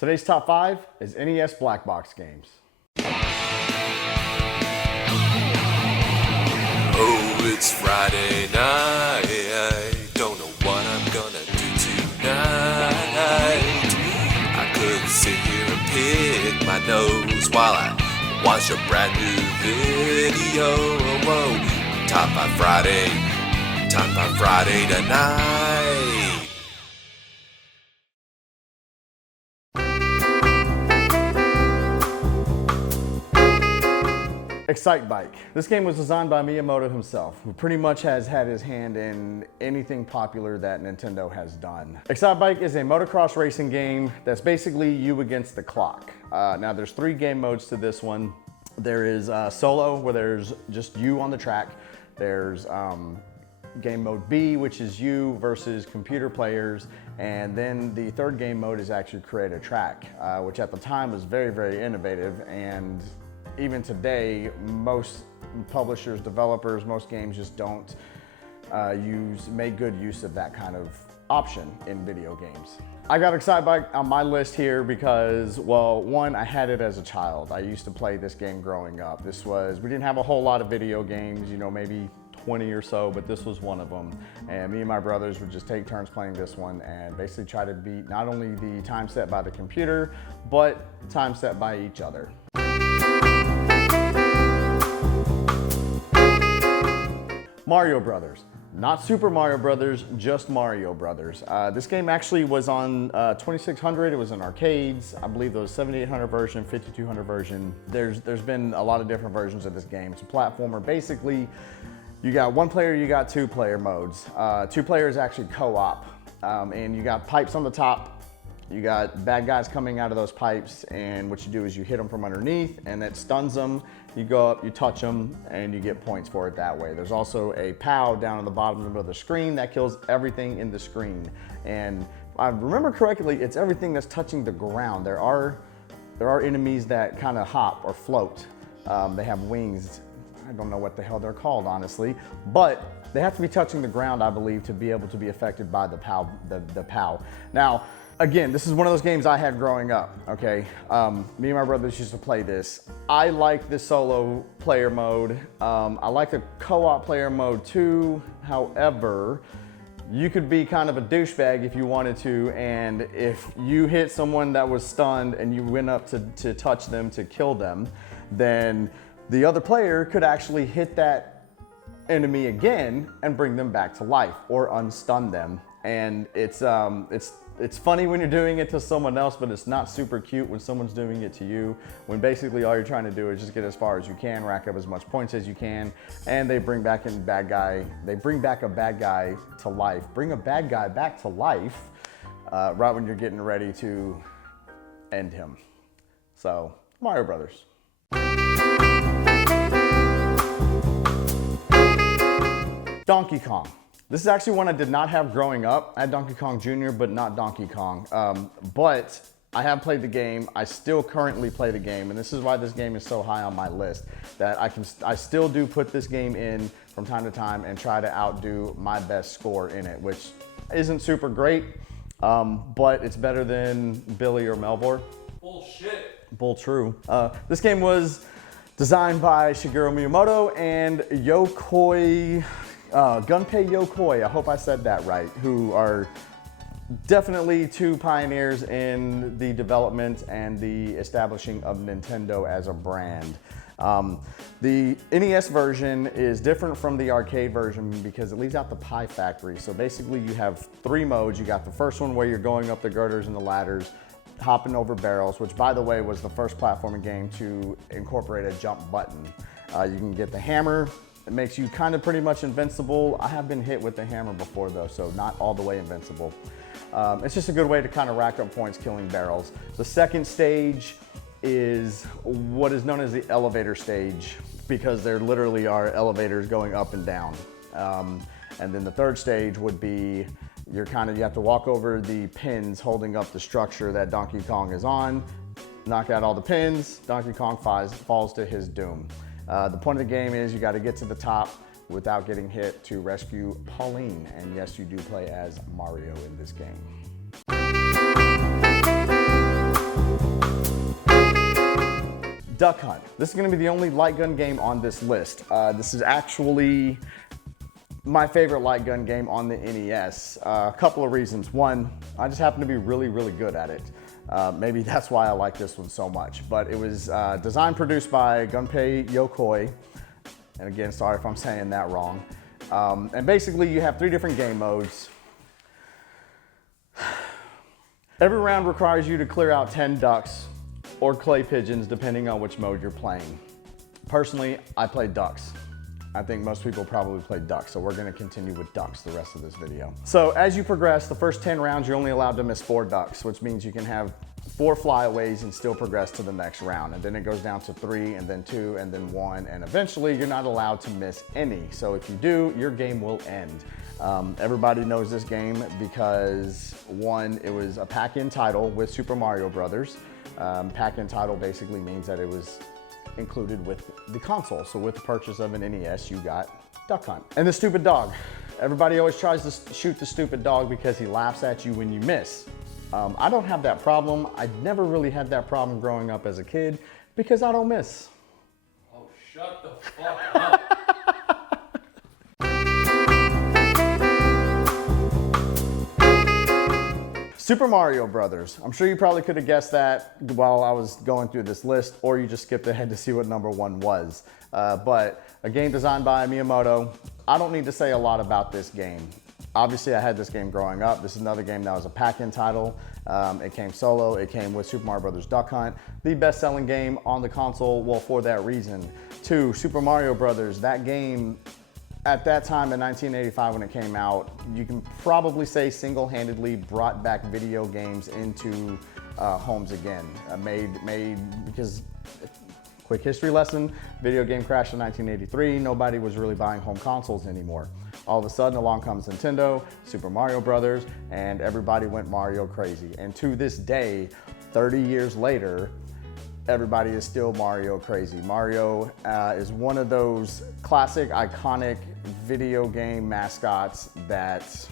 Today's top 5 is NES black box games. Oh, it's Friday night. Don't know what I'm gonna do tonight. I could sit here and pick my nose while I watch a brand new video. Whoa, top 5 Friday tonight. Excitebike. This game was designed by Miyamoto himself, who pretty much has had his hand in anything popular that Nintendo has done. Excitebike is a motocross racing game that's basically you against the clock. Now there's 3 game modes to this one. There is solo, where there's just you on the track. There's game mode B, which is you versus computer players. And then the 3rd game mode is actually create a track, which at the time was very, very innovative. And even today, most publishers, developers, most games just don't make good use of that kind of option in video games. I got Excitebike on my list here because, well, one, I had it as a child. I used to play this game growing up. We didn't have a whole lot of video games, you know, maybe 20 or so, but this was one of them. And me and my brothers would just take turns playing this one and basically try to beat not only the time set by the computer, but time set by each other. Mario Brothers. Not Super Mario Brothers, just Mario Brothers. This game actually was on 2600. It was in arcades. I believe there was 7800 version, 5200 version. There's been a lot of different versions of this game. It's a platformer. Basically, you got 1 player, you got 2 player modes. 2 players actually co-op, and you got pipes on the top. You got bad guys coming out of those pipes, and what you do is you hit them from underneath, and that stuns them. You go up, you touch them, and you get points for it that way. There's also a POW down at the bottom of the screen that kills everything in the screen. And if I remember correctly, it's everything that's touching the ground. There are enemies that kind of hop or float. They have wings. I don't know what the hell they're called, honestly, but they have to be touching the ground, I believe, to be able to be affected by the POW. Now, again, this is one of those games I had growing up, okay? Me and my brothers used to play this. I like the solo player mode. I like the co-op player mode too. However, you could be kind of a douchebag if you wanted to, and if you hit someone that was stunned and you went up to touch them to kill them, then the other player could actually hit that enemy again and bring them back to life or unstun them. And it's funny when you're doing it to someone else, but it's not super cute when someone's doing it to you, when basically all you're trying to do is just get as far as you can, rack up as much points as you can, and they bring back a bad guy to life. Bring a bad guy back to life right when you're getting ready to end him. So, Mario Brothers. Donkey Kong. This is actually one I did not have growing up. I had Donkey Kong Jr., but not Donkey Kong. But I have played the game. I still currently play the game, and this is why this game is so high on my list, that I still do put this game in from time to time and try to outdo my best score in it, which isn't super great, but it's better than Billy or Melvor. Bullshit. Bull true. This game was designed by Shigeru Miyamoto and Gunpei Yokoi, I hope I said that right, who are definitely 2 pioneers in the development and the establishing of Nintendo as a brand. The NES version is different from the arcade version because it leaves out the Pie Factory. So basically you have 3 modes. You got the first one where you're going up the girders and the ladders, hopping over barrels, which by the way was the first platforming game to incorporate a jump button. You can get the hammer. It makes you kind of pretty much invincible. I have been hit with the hammer before though, so not all the way invincible. It's just a good way to kind of rack up points killing barrels. The second stage is what is known as the elevator stage because there literally are elevators going up and down. And then the 3rd stage would be you have to walk over the pins holding up the structure that Donkey Kong is on, knock out all the pins, Donkey Kong falls to his doom. The point of the game is you got to get to the top without getting hit to rescue Pauline. And yes, you do play as Mario in this game. Duck Hunt. This is gonna be the only light gun game on this list. This is actually my favorite light gun game on the NES. A couple of reasons. One, I just happen to be really, really good at it. Maybe that's why I like this one so much. But it was designed, produced by Gunpei Yokoi. And again, sorry if I'm saying that wrong. And basically you have 3 different game modes. Every round requires you to clear out 10 ducks or clay pigeons, depending on which mode you're playing. Personally, I play ducks. I think most people probably play ducks, so we're gonna continue with ducks the rest of this video. So as you progress, the first 10 rounds, you're only allowed to miss 4 ducks, which means you can have 4 flyaways and still progress to the next round. And then it goes down to 3, and then 2, and then 1, and eventually you're not allowed to miss any. So if you do, your game will end. Everybody knows this game because 1, it was a pack-in title with Super Mario Brothers. Pack-in title basically means that it was included with the console. So with the purchase of an NES, you got Duck Hunt. And the stupid dog. Everybody always tries to shoot the stupid dog because he laughs at you when you miss. I don't have that problem. I never really had that problem growing up as a kid because I don't miss. Oh, shut the fuck up. Super Mario Brothers. I'm sure you probably could have guessed that while I was going through this list, or you just skipped ahead to see what number 1 was. But a game designed by Miyamoto. I don't need to say a lot about this game. Obviously, I had this game growing up. This is another game that was a pack-in title. It came solo. It came with Super Mario Brothers Duck Hunt, the best-selling game on the console. Well, for that reason. 2, Super Mario Brothers. That game, at that time in 1985 when it came out, you can probably say single-handedly brought back video games into homes again. Made because, quick history lesson, video game crashed in 1983. Nobody was really buying home consoles anymore. All of a sudden along comes Nintendo, Super Mario Brothers, and everybody went Mario crazy. And to this day, 30 years later, everybody is still Mario crazy. Mario is one of those classic, iconic video game mascots that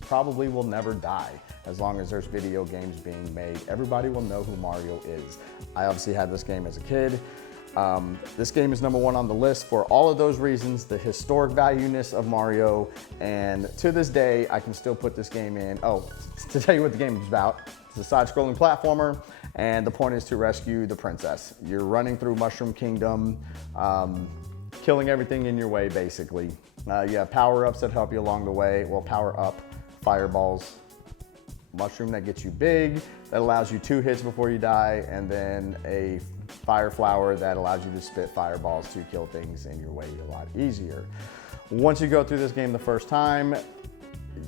probably will never die. As long as there's video games being made, everybody will know who Mario is. I obviously had this game as a kid. This game is number 1 on the list for all of those reasons, the historic valueness of Mario, and to this day, I can still put this game in. Oh, to tell you what the game is about, it's a side-scrolling platformer, and the point is to rescue the princess. You're running through Mushroom Kingdom, killing everything in your way, basically. You have power-ups that help you along the way. Well, power-up, fireballs, mushroom that gets you big, that allows you 2 hits before you die, and then a fire flower that allows you to spit fireballs to kill things in your way a lot easier. Once you go through this game the first time,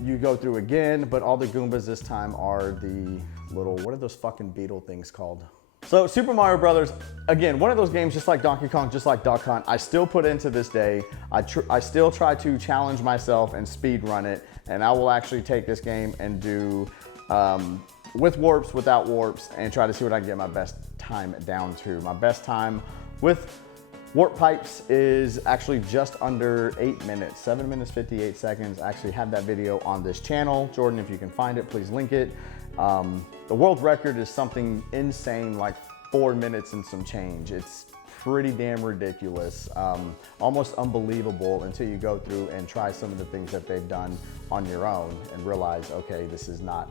you go through again, but all the Goombas this time are the little, what are those fucking beetle things called? So Super Mario Brothers, again, one of those games just like Donkey Kong, just like Duck Hunt, I still put into this day. I still try to challenge myself and speed run it, and I will actually take this game and do with warps, without warps, and try to see what I can get my best time down to. My best time with warp pipes is actually just under 8 minutes, 7 minutes, 58 seconds. I actually have that video on this channel. Jordan, if you can find it, please link it. The world record is something insane, like 4 minutes and some change. It's pretty damn ridiculous, almost unbelievable until you go through and try some of the things that they've done on your own and realize, okay, this is not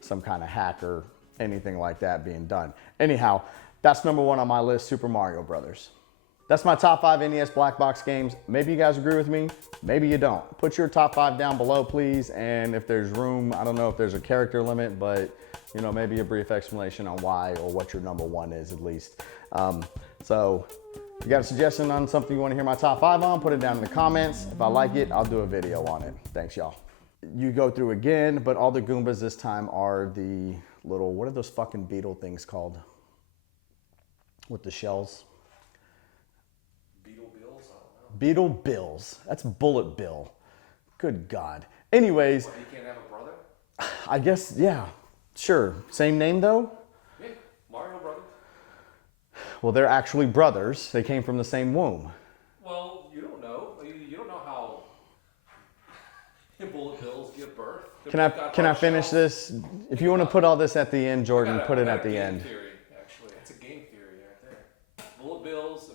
some kind of hack or anything like that being done. Anyhow, that's number 1 on my list, Super Mario Brothers. That's my top 5 NES black box games. Maybe you guys agree with me, maybe you don't. Put your top 5 down below, please. And if there's room, I don't know if there's a character limit, but you know, maybe a brief explanation on why or what your number 1 is at least. So if you got a suggestion on something you want to hear my top 5 on, put it down in the comments. If I like it, I'll do a video on it. Thanks, y'all. You go through again, but all the Goombas this time are the little, what are those fucking beetle things called? With the shells? Beetle Bills? I don't know. Beetle Bills. That's Bullet Bill. Good God. Anyways. What, you can't have a brother? I guess, yeah. Sure. Same name though? Yeah, Mario Brothers. Well, they're actually brothers. They came from the same womb. Well, you don't know. You don't know how Bullet Bills give birth. Can I finish this? If you want to put all this at the end, Jordan, put it at the end. Theory, actually. It's a game theory right there. Bills,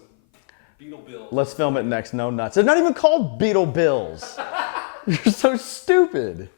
Beetle Bills. Let's film it next. No nuts. They're not even called Beetle Bills. You're so stupid.